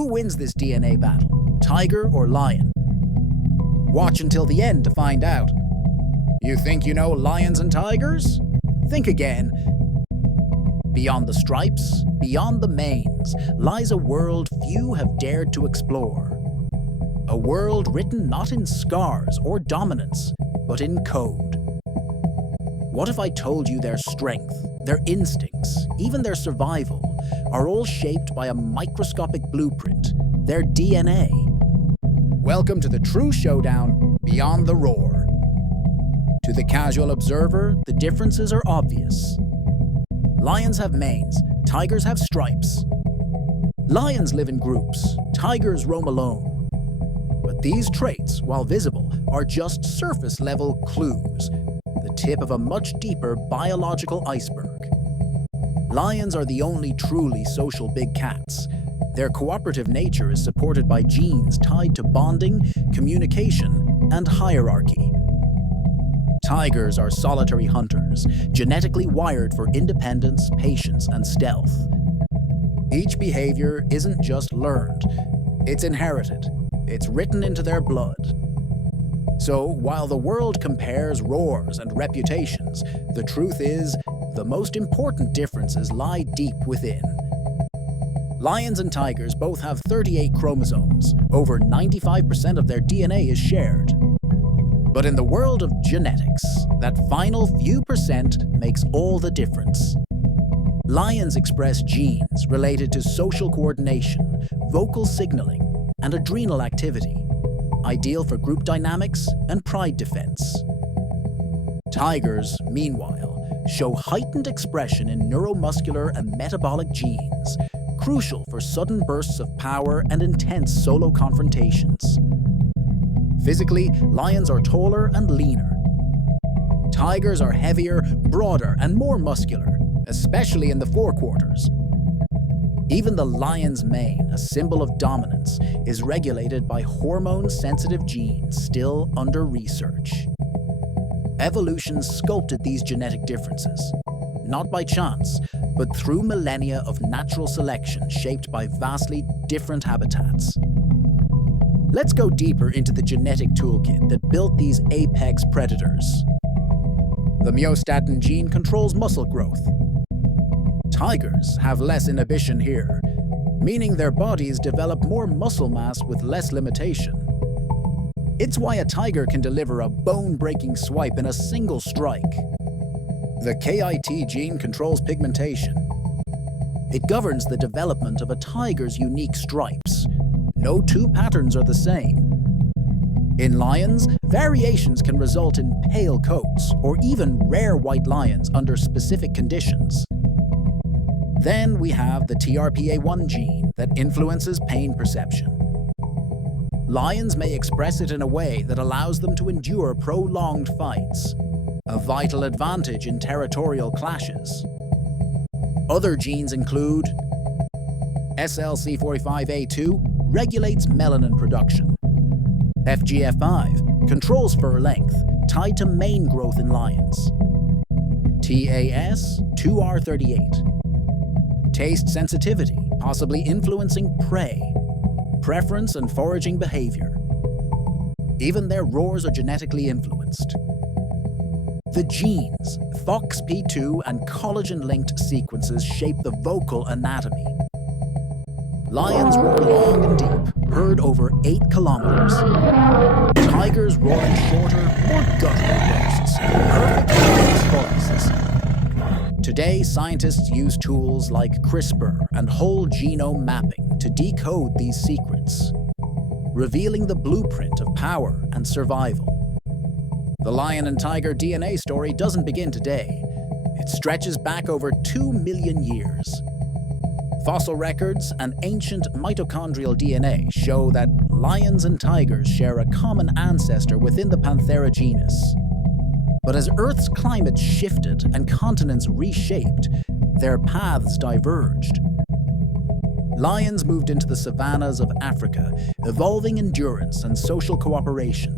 Who wins this DNA battle, tiger or lion? Watch until the end to find out. You think you know lions and tigers? Think again. Beyond the stripes, beyond the manes, lies a world few have dared to explore. A world written not in scars or dominance, but in code. What if I told you their strength, their instincts, even their survival, are all shaped by a microscopic blueprint, their DNA? Welcome to the true showdown beyond the roar. To the casual observer, the differences are obvious. Lions have manes, tigers have stripes. Lions live in groups, tigers roam alone. But these traits, while visible, are just surface-level clues, the tip of a much deeper biological iceberg. Lions are the only truly social big cats. Their cooperative nature is supported by genes tied to bonding, communication, and hierarchy. Tigers are solitary hunters, genetically wired for independence, patience, and stealth. Each behavior isn't just learned, it's inherited. It's written into their blood. So, while the world compares roars and reputations, the truth is, the most important differences lie deep within. Lions and tigers both have 38 chromosomes. Over 95% of their DNA is shared. But in the world of genetics, that final few percent makes all the difference. Lions express genes related to social coordination, vocal signaling, and adrenal activity, ideal for group dynamics and pride defense. Tigers, meanwhile, show heightened expression in neuromuscular and metabolic genes, crucial for sudden bursts of power and intense solo confrontations. Physically, lions are taller and leaner. Tigers are heavier, broader, and more muscular, especially in the forequarters. Even the lion's mane, a symbol of dominance, is regulated by hormone-sensitive genes still under research. Evolution sculpted these genetic differences, not by chance, but through millennia of natural selection shaped by vastly different habitats. Let's go deeper into the genetic toolkit that built these apex predators. The MYOSTATIN gene controls muscle growth. Tigers have less inhibition here, meaning their bodies develop more muscle mass with less limitation. It's why a tiger can deliver a bone-breaking swipe in a single strike. The KIT gene controls pigmentation. It governs the development of a tiger's unique stripes. No two patterns are the same. In lions, variations can result in pale coats or even rare white lions under specific conditions. Then we have the TRPA1 gene that influences pain perception. Lions may express it in a way that allows them to endure prolonged fights, a vital advantage in territorial clashes. Other genes include SLC45A2 regulates melanin production. FGF5 controls fur length, tied to mane growth in lions. TAS2R38 taste sensitivity, possibly influencing prey, preference, and foraging behavior. Even their roars are genetically influenced. The genes, FOXP2 and collagen-linked sequences shape the vocal anatomy. Lions roar long and deep, heard over 8 kilometers. Tigers roar in shorter, more guttural bursts, perfect for these forests. Today, scientists use tools like CRISPR and whole genome mapping to decode these secrets, revealing the blueprint of power and survival. The lion and tiger DNA story doesn't begin today. It stretches back over 2 million years. Fossil records and ancient mitochondrial DNA show that lions and tigers share a common ancestor within the Panthera genus. But as Earth's climate shifted and continents reshaped, their paths diverged. Lions moved into the savannas of Africa, evolving endurance and social cooperation.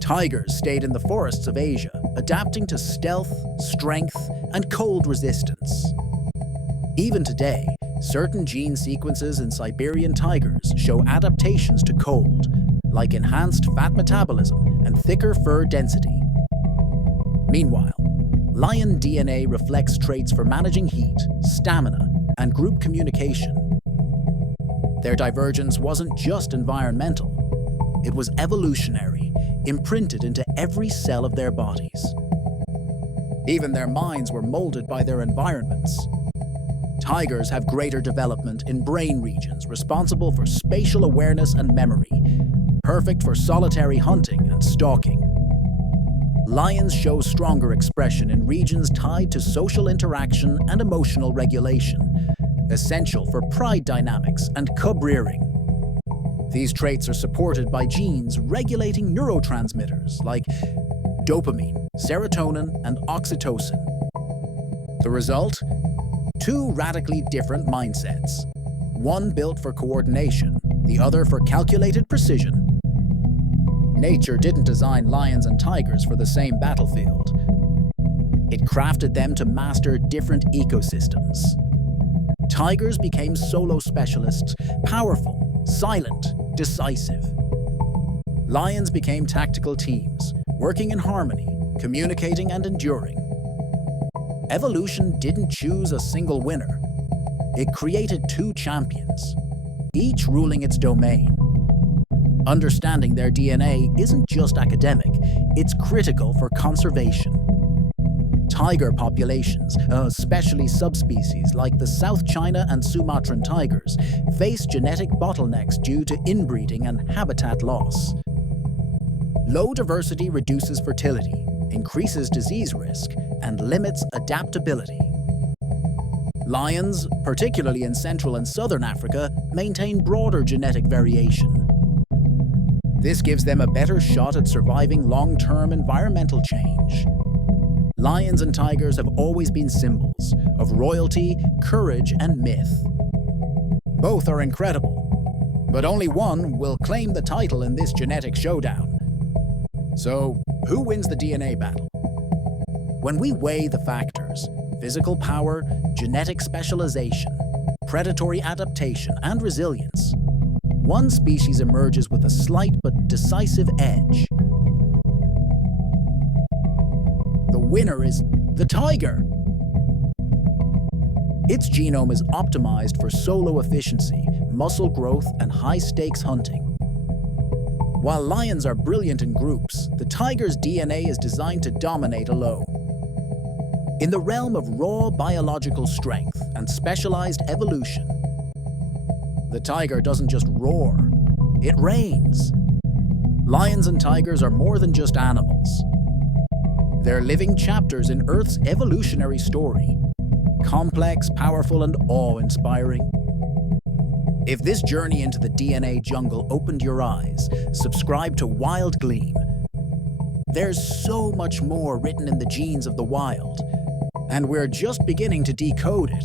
Tigers stayed in the forests of Asia, adapting to stealth, strength, and cold resistance. Even today, Certain gene sequences in Siberian tigers show adaptations to cold, like enhanced fat metabolism and thicker fur density. Meanwhile, lion DNA reflects traits for managing heat, stamina, and group communication. Their divergence wasn't just environmental, it was evolutionary, imprinted into every cell of their bodies. Even their minds were molded by their environments. Tigers have greater development in brain regions responsible for spatial awareness and memory, perfect for solitary hunting and stalking. Lions show stronger expression in regions tied to social interaction and emotional regulation, essential for pride dynamics and cub rearing. These traits are supported by genes regulating neurotransmitters like dopamine, serotonin, and oxytocin. The result? Two radically different mindsets. One built for coordination, the other for calculated precision. Nature didn't design lions and tigers for the same battlefield. It crafted them to master different ecosystems. Tigers became solo specialists, powerful, silent, decisive. Lions became tactical teams, working in harmony, communicating and enduring. Evolution didn't choose a single winner. It created two champions, each ruling its domain. Understanding their DNA isn't just academic, it's critical for conservation. Tiger populations, especially subspecies like the South China and Sumatran tigers, face genetic bottlenecks due to inbreeding and habitat loss. Low diversity reduces fertility, increases disease risk, and limits adaptability. Lions, particularly in Central and Southern Africa, maintain broader genetic variation. This gives them a better shot at surviving long-term environmental change. Lions and tigers have always been symbols of royalty, courage, and myth. Both are incredible, but only one will claim the title in this genetic showdown. So, who wins the DNA battle? When we weigh the factors, physical power, genetic specialization, predatory adaptation, and resilience, one species emerges with a slight but decisive edge. The winner is the tiger. Its genome is optimized for solo efficiency, muscle growth, and high-stakes hunting. While lions are brilliant in groups, the tiger's DNA is designed to dominate alone. In the realm of raw biological strength and specialized evolution, the tiger doesn't just roar, it reigns. Lions and tigers are more than just animals. They're living chapters in Earth's evolutionary story, complex, powerful, and awe-inspiring. If this journey into the DNA jungle opened your eyes, subscribe to WildGleam. There's so much more written in the genes of the wild, and we're just beginning to decode it.